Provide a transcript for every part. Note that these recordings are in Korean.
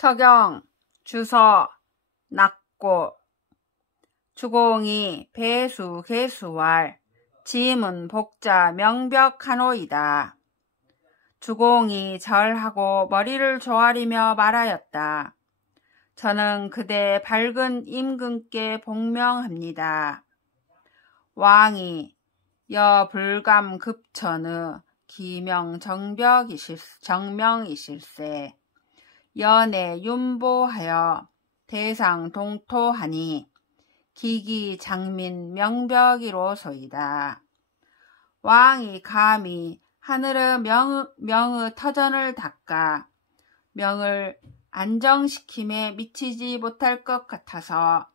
서경, 주서, 낙고, 주공이 배수, 개수왈, 지문, 복자, 명벽하노이다. 주공이 절하고 머리를 조아리며 말하였다. 저는 그대 밝은 임금께 복명합니다. 왕이 여불감 급천의 기명 정명이실세 연애 윤보하여 대상 동토하니 기기 장민 명벽이로소이다. 왕이 감히 하늘의 명의 터전을 닦아 명을 안정시킴에 미치지 못할 것 같아서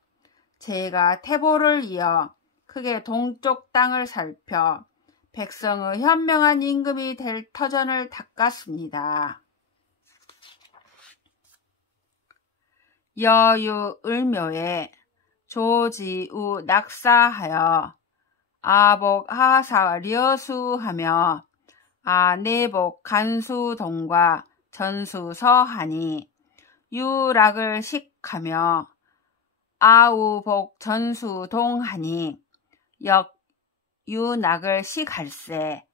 제가 태보를 이어 크게 동쪽 땅을 살펴 백성의 현명한 임금이 될 터전을 닦았습니다. 여유 을묘에 조지우 낙사하여 아복 하사 려수하며 아내복 간수동과 전수서하니 유락을 식하며 아우복 전수동하니 역 유낙을 식할세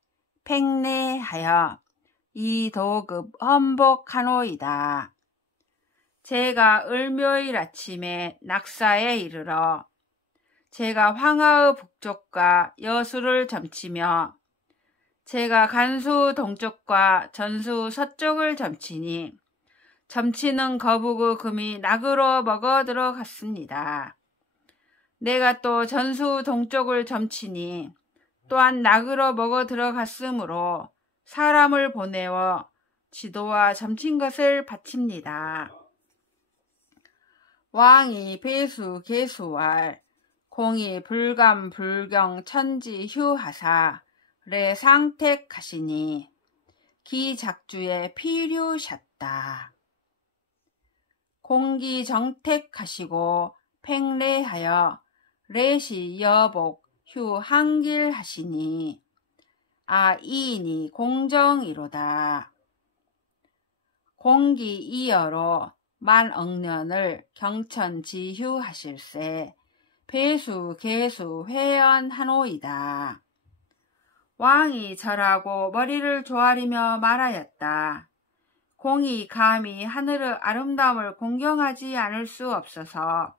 팽내하여 이도급 헌복하노이다. 제가 을묘일 아침에 낙사에 이르러 제가 황하의 북쪽과 여수를 점치며 제가 간수 동쪽과 전수 서쪽을 점치니 점치는 거북의 금이 낙으로 먹어 들어갔습니다. 내가 또 전수 동쪽을 점치니 또한 낙으로 먹어 들어갔으므로 사람을 보내어 지도와 점친 것을 바칩니다. 왕이 배수 개수왈 공이 불감 불경 천지 휴하사 레 상택하시니 기작주에 필유셨다. 공기 정택하시고 팽례하여 레시 여복 휴 항길하시니 이인이 공정이로다. 공기 이여로 만억년을 경천지휴하실세 배수 개수 회연하노이다. 왕이 절하고 머리를 조아리며 말하였다. 공이 감히 하늘의 아름다움을 공경하지 않을 수 없어서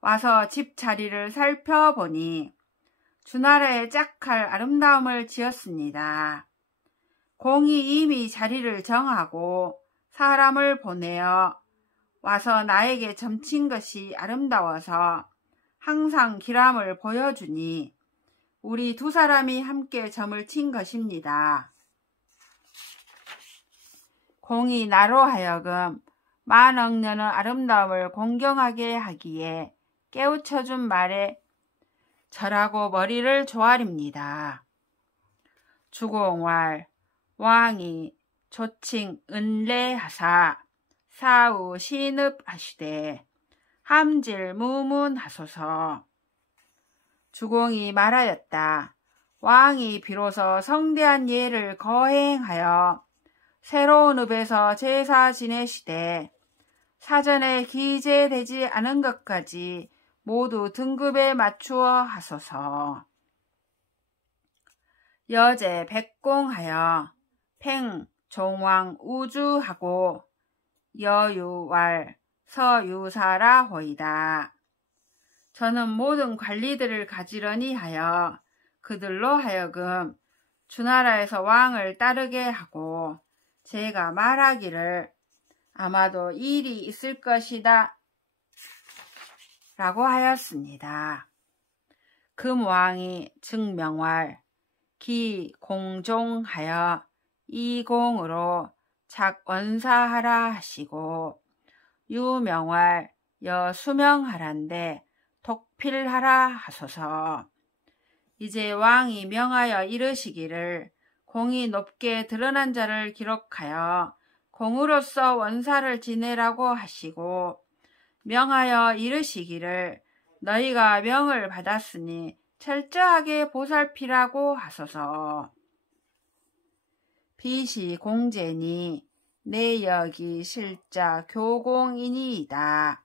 와서 집 자리를 살펴보니 주나라의 짝할 아름다움을 지었습니다. 공이 이미 자리를 정하고 사람을 보내어 와서 나에게 점친 것이 아름다워서 항상 기람을 보여주니 우리 두 사람이 함께 점을 친 것입니다. 공이 나로 하여금 만억년의 아름다움을 공경하게 하기에 깨우쳐준 말에 절하고 머리를 조아립니다. 주공왈 왕이 조칭 은례하사 사후 신읍하시되 함질 무문하소서. 주공이 말하였다. 왕이 비로소 성대한 예를 거행하여 새로운 읍에서 제사 지내시되 사전에 기재되지 않은 것까지 모두 등급에 맞추어 하소서. 여제 백공하여 팽 종왕 우주하고 여유왈 서유사라 호이다. 저는 모든 관리들을 가지런히 하여 그들로 하여금 주나라에서 왕을 따르게 하고 제가 말하기를 아마도 일이 있을 것이다 라고 하였습니다. 금왕이 증명왈 기공종하여 이공으로 작원사하라 하시고 유명왈 여수명하란데 독필하라 하소서. 이제 왕이 명하여 이르시기를 공이 높게 드러난 자를 기록하여 공으로서 원사를 지내라고 하시고 명하여 이르시기를 너희가 명을 받았으니 철저하게 보살피라고 하소서. 빛이 공제니 내역이 실자 교공이니이다.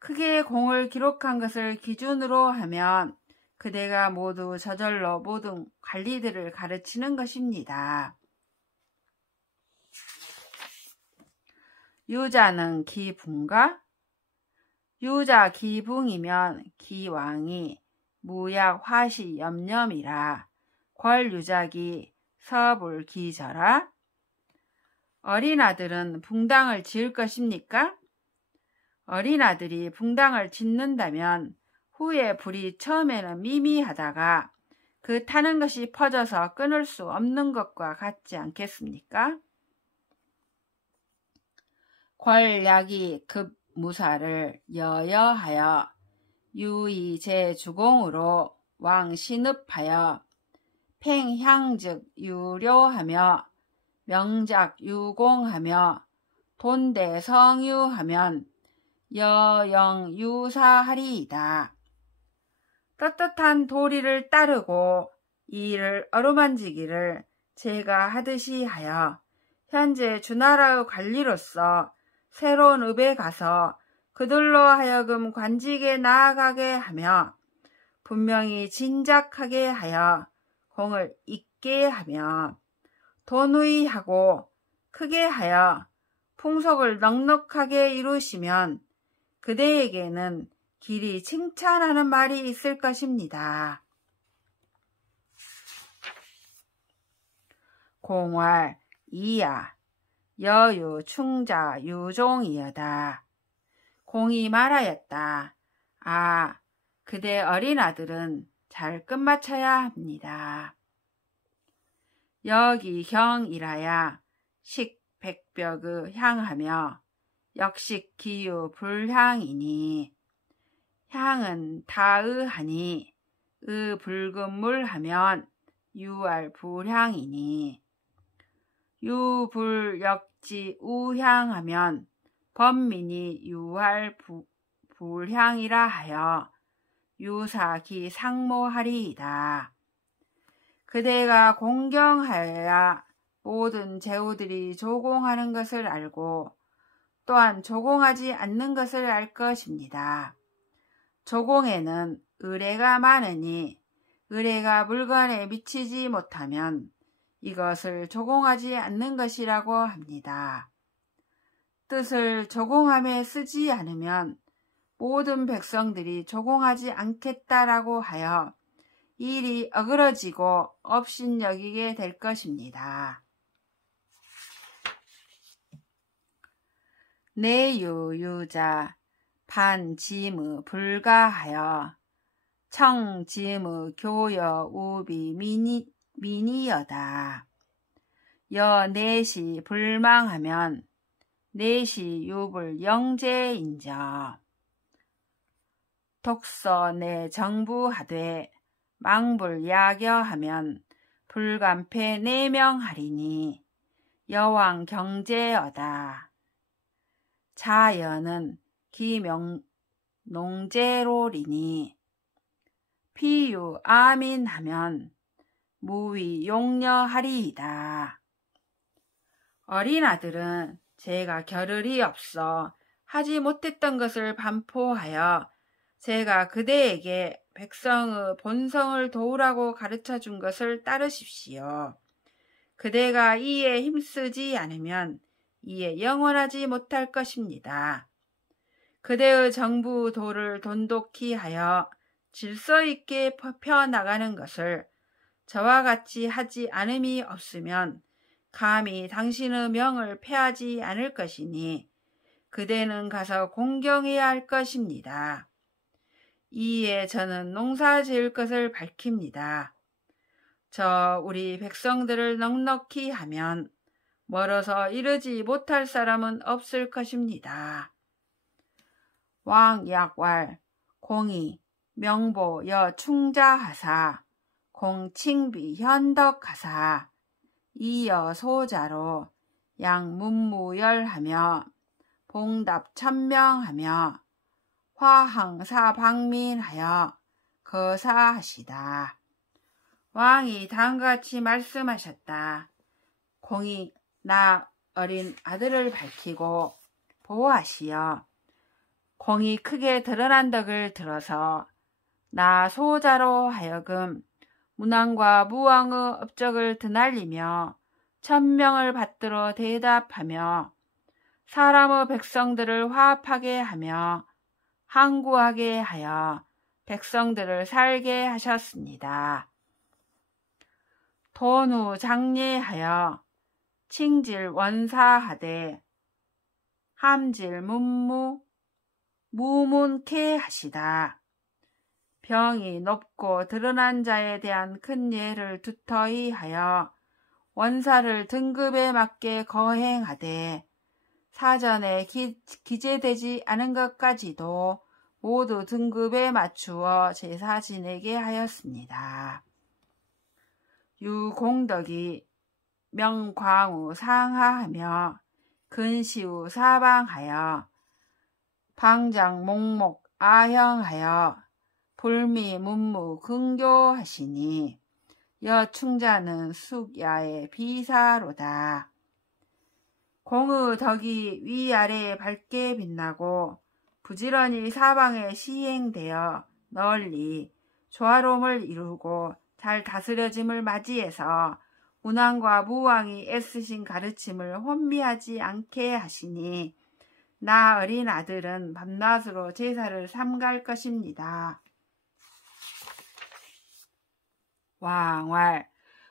크게 공을 기록한 것을 기준으로 하면 그대가 모두 저절로 모든 관리들을 가르치는 것입니다. 유자는 기붕가? 유자 기붕이면 기왕이 무약 화시 염염이라 궐유자기 서불 기절하? 어린아들은 붕당을 지을 것입니까? 어린아들이 붕당을 짓는다면 후에 불이 처음에는 미미하다가 그 타는 것이 퍼져서 끊을 수 없는 것과 같지 않겠습니까? 궐약이 급무사를 여여하여 유의제주공으로 왕신읍하여 팽향즉 유료하며 명작유공하며 돈대성유하면 여영유사하리이다. 떳떳한 도리를 따르고 이를 어루만지기를 제가 하듯이 하여 현재 주나라의 관리로서 새로운 읍에 가서 그들로 하여금 관직에 나아가게 하며 분명히 진작하게 하여 공을 잊게 하며 돈의하고 크게 하여 풍속을 넉넉하게 이루시면 그대에게는 길이 칭찬하는 말이 있을 것입니다. 공활 이야 여유 충자 유종이여다. 공이 말하였다. 아, 그대 어린 아들은 잘 끝마쳐야 합니다. 여기 경이라야 식백벽의 향하며 역식 기유 불향이니 향은 다의하니 의 붉은 물 하면 유알 불향이니 유불역지 우향하면 범민이 유할 불향이라 하여 유사기 상모하리이다. 그대가 공경하여야 모든 제후들이 조공하는 것을 알고 또한 조공하지 않는 것을 알 것입니다. 조공에는 의례가 많으니 의례가 물건에 미치지 못하면 이것을 조공하지 않는 것이라고 합니다. 뜻을 조공함에 쓰지 않으면 모든 백성들이 조공하지 않겠다라고 하여 일이 어그러지고 업신여기게 될 것입니다. 내유유자 반짐의 불가하여 청짐의 교여 우비 미니여다. 여 넷이 불망하면 넷이 유불 영재인저. 독서 내 정부하되 망불 야겨하면 불간패 내명하리니 여왕 경제여다. 자여는 기명 농제로리니 피유 아민하면 무위 용려하리이다. 어린 아들은 제가 겨를이 없어 하지 못했던 것을 반포하여 제가 그대에게 백성의 본성을 도우라고 가르쳐 준 것을 따르십시오. 그대가 이에 힘쓰지 않으면 이에 영원하지 못할 것입니다. 그대의 정부 도를 돈독히 하여 질서 있게 펴나가는 것을 저와 같이 하지 않음이 없으면 감히 당신의 명을 폐하지 않을 것이니 그대는 가서 공경해야 할 것입니다. 이에 저는 농사 지을 것을 밝힙니다. 저 우리 백성들을 넉넉히 하면 멀어서 이르지 못할 사람은 없을 것입니다. 왕약왈 공이 명보 여충자하사 공칭비 현덕하사 이여 소자로 양문무열하며 봉답 천명하며 화항사방민하여 거사하시다. 왕이 다음과 같이 말씀하셨다. 공이 나 어린 아들을 밝히고 보호하시어 공이 크게 드러난 덕을 들어서 나 소자로 하여금 문왕과 무왕의 업적을 드날리며 천명을 받들어 대답하며 사람의 백성들을 화합하게 하며 항구하게 하여 백성들을 살게 하셨습니다. 돈후 장례하여 칭질 원사하되 함질 문무 무문케 하시다. 병이 높고 드러난 자에 대한 큰 예를 두터이 하여 원사를 등급에 맞게 거행하되 사전에 기재되지 않은 것까지도 모두 등급에 맞추어 제사 지내게 하였습니다. 유공덕이 명광우 상하하며 근시우 사방하여 방장 목목 아형하여 불미 문무 긍교하시니 여충자는 숙야의 비사로다. 공의 덕이 위아래에 밝게 빛나고 부지런히 사방에 시행되어 널리 조화로움을 이루고 잘 다스려짐을 맞이해서 문왕과 무왕이 애쓰신 가르침을 혼미하지 않게 하시니 나 어린 아들은 밤낮으로 제사를 삼갈 것입니다. 왕왈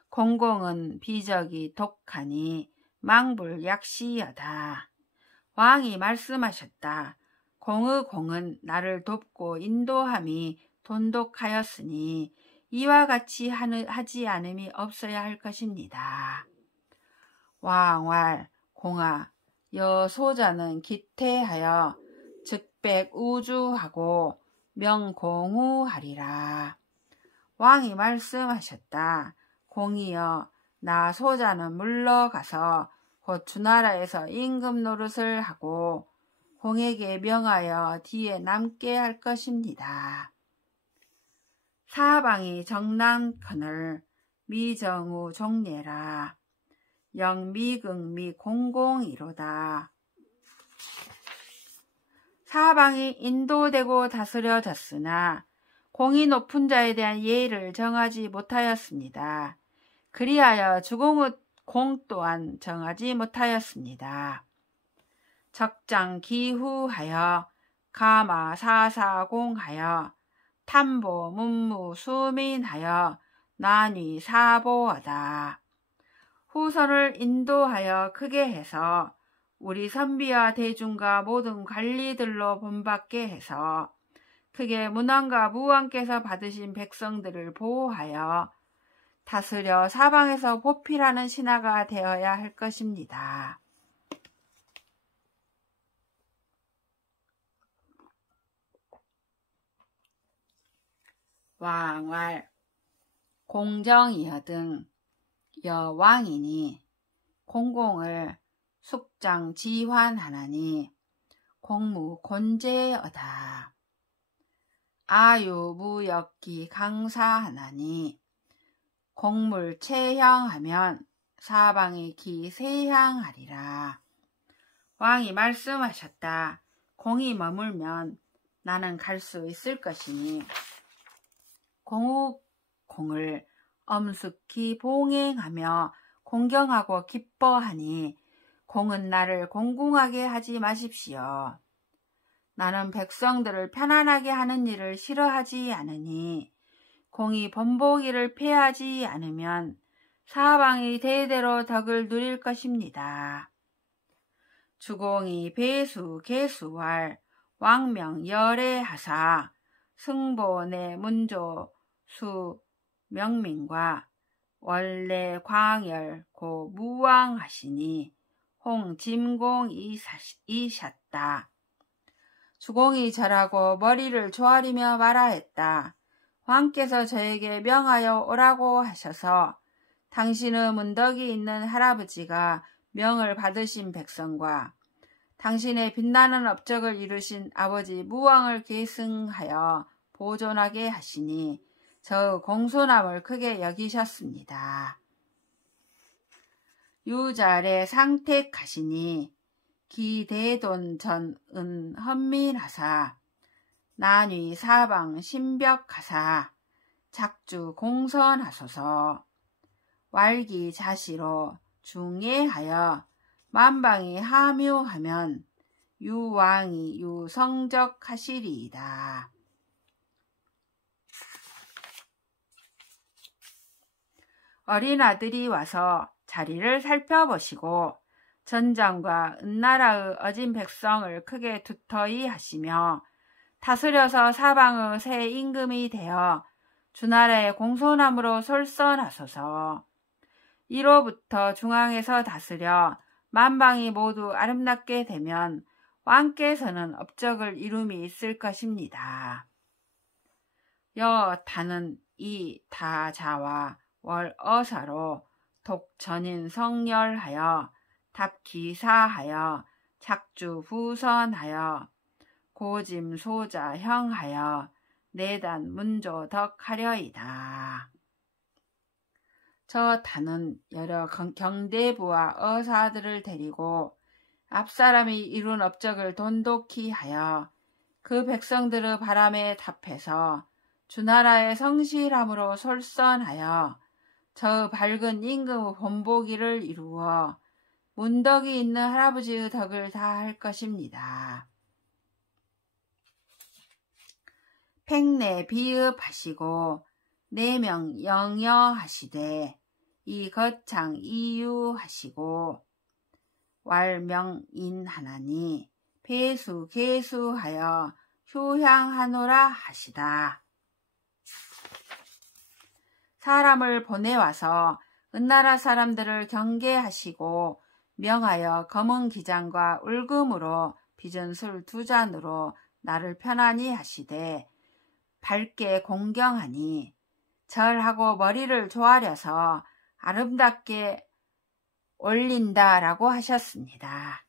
공공은 비적이 독하니 망불약시여다. 왕이 말씀하셨다. 공의 공은 나를 돕고 인도함이 돈독하였으니 이와 같이 하지 않음이 없어야 할 것입니다. 왕왈 공아 여소자는 기태하여 즉백우주하고 명공우하리라. 왕이 말씀하셨다. 공이여 나 소자는 물러가서 곧 주나라에서 임금 노릇을 하고 공에게 명하여 뒤에 남게 할 것입니다. 사방이 정난커늘 미정우 종례라. 영미극미 공공이로다. 사방이 인도되고 다스려졌으나 공이 높은 자에 대한 예의를 정하지 못하였습니다. 그리하여 주공의 공 또한 정하지 못하였습니다. 적장기후하여 가마사사공하여 탐보 문무 수민하여 난위 사보하다. 후손을 인도하여 크게 해서 우리 선비와 대중과 모든 관리들로 본받게 해서 크게 문왕과 무왕께서 받으신 백성들을 보호하여 다스려 사방에서 보필하는 신하가 되어야 할 것입니다. 왕왈 공정이여등 여왕이니 공공을 숙장지환하나니 공무곤제여다. 아유무역기 강사하나니 공물체향하면 사방이 기세향하리라. 왕이 말씀하셨다. 공이 머물면 나는 갈 수 있을 것이니 공을 엄숙히 봉행하며 공경하고 기뻐하니 공은 나를 공궁하게 하지 마십시오. 나는 백성들을 편안하게 하는 일을 싫어하지 않으니 공이 번복일을 폐하지 않으면 사방이 대대로 덕을 누릴 것입니다. 주공이 배수 개수왈 왕명 열애하사 승보내 문조 수 명민과 원래 광열 고 무왕하시니 홍짐공이셨다. 주공이 절하고 머리를 조아리며 말하였다. 왕께서 저에게 명하여 오라고 하셔서 당신의 문덕이 있는 할아버지가 명을 받으신 백성과 당신의 빛나는 업적을 이루신 아버지 무왕을 계승하여 보존하게 하시니 저 공손함을 크게 여기셨습니다. 유잘에 상택하시니 기대돈 전은 헌민하사 난위 사방 신벽하사 작주 공선하소서. 왈기 자시로 중예하여 만방이 하묘하면 유왕이 유성적하시리이다. 어린아들이 와서 자리를 살펴보시고 전장과 은나라의 어진 백성을 크게 두터이 하시며 다스려서 사방의 새 임금이 되어 주나라의 공손함으로 솔선하소서. 이로부터 중앙에서 다스려 만방이 모두 아름답게 되면 왕께서는 업적을 이룸이 있을 것입니다. 여타는 이 다자와 월어사로 독전인 성열하여 답기사하여 작주부선하여 고짐소자형하여 내단 문조덕하려이다. 저 타는 여러 경대부와 어사들을 데리고 앞사람이 이룬 업적을 돈독히 하여 그 백성들의 바람에 답해서 주나라의 성실함으로 솔선하여 저 밝은 임금의 본보기를 이루어 문덕이 있는 할아버지의 덕을 다할 것입니다. 팽내 비읍하시고 내명 영여하시되 이 거창 이유하시고 왈명인하나니 배수 계수하여 효향하노라 하시다. 사람을 보내와서 은나라 사람들을 경계하시고 명하여 검은 기장과 울금으로 빚은 술 2잔으로 나를 편안히 하시되 밝게 공경하니 절하고 머리를 조아려서 아름답게 올린다라고 하셨습니다.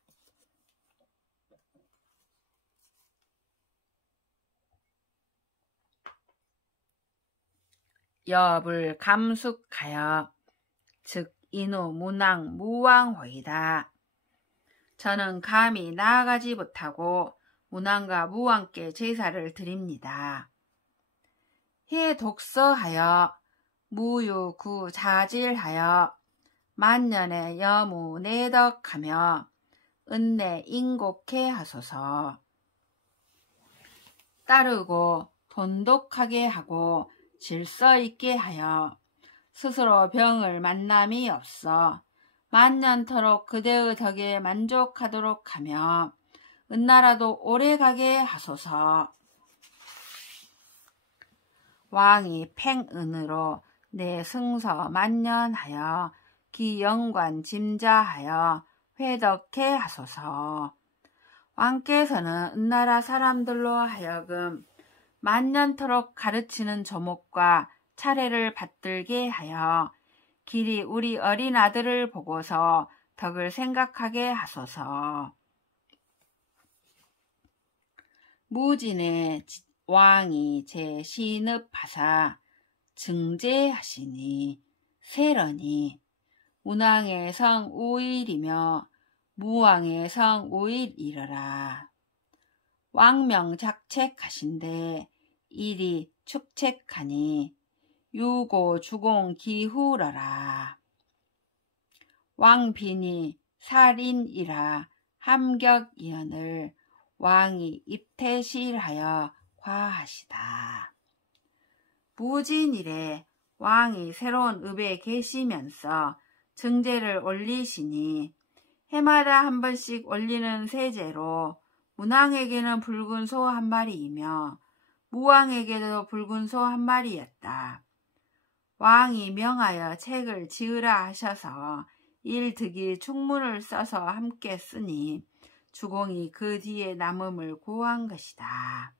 여불 감숙하여 즉 인후 문왕 무왕호이다. 저는 감히 나아가지 못하고 문왕과 무왕께 제사를 드립니다. 해 독서하여 무유구 자질하여 만년의 여무 내덕하며 은내 인곡해 하소서. 따르고 돈독하게 하고 질서 있게 하여 스스로 병을 만남이 없어 만년토록 그대의 덕에 만족하도록 하며 은나라도 오래가게 하소서. 왕이 팽은으로 내 승서 만년하여 기영관 짐자하여 회덕해 하소서. 왕께서는 은나라 사람들로 하여금 만년토록 가르치는 조목과 차례를 받들게 하여 길이 우리 어린 아들을 보고서 덕을 생각하게 하소서. 무진의 왕이 제 신읍하사 증제하시니 세러니 문왕의 성 5일이며 무왕의 성 5일이러라. 왕명 작책하신데 일이 축책하니 유고 주공 기후러라. 왕빈이 살인이라 함격이언을 왕이 입태실하여 과하시다. 무진일에 왕이 새로운 읍에 계시면서 증제를 올리시니 해마다 한 번씩 올리는 세제로 문왕에게는 붉은 소 1마리이며 무왕에게도 붉은 소 1마리였다. 왕이 명하여 책을 지으라 하셔서 일득이 충문을 써서 함께 쓰니 주공이 그 뒤에 남음을 고한 것이다.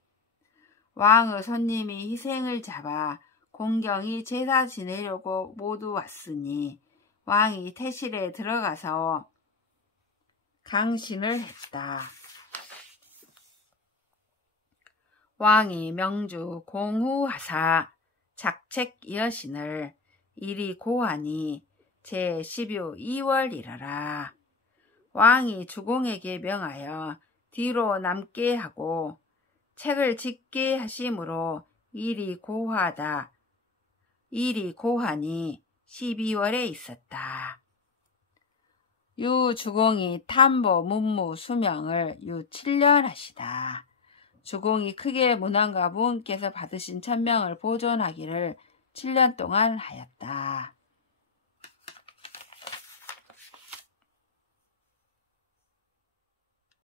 왕의 손님이 희생을 잡아 공경이 제사 지내려고 모두 왔으니 왕이 태실에 들어가서 강신을 했다. 왕이 명주 공후하사 작책 여신을 이리 고하니 제12호 2월이러라. 왕이 주공에게 명하여 뒤로 남게 하고 책을 짓게 하심으로 일이 고하니 12월에 있었다. 유 주공이 탐보, 문무, 수명을 유 7년 하시다. 주공이 크게 문왕과 무은께서 받으신 천명을 보존하기를 7년 동안 하였다.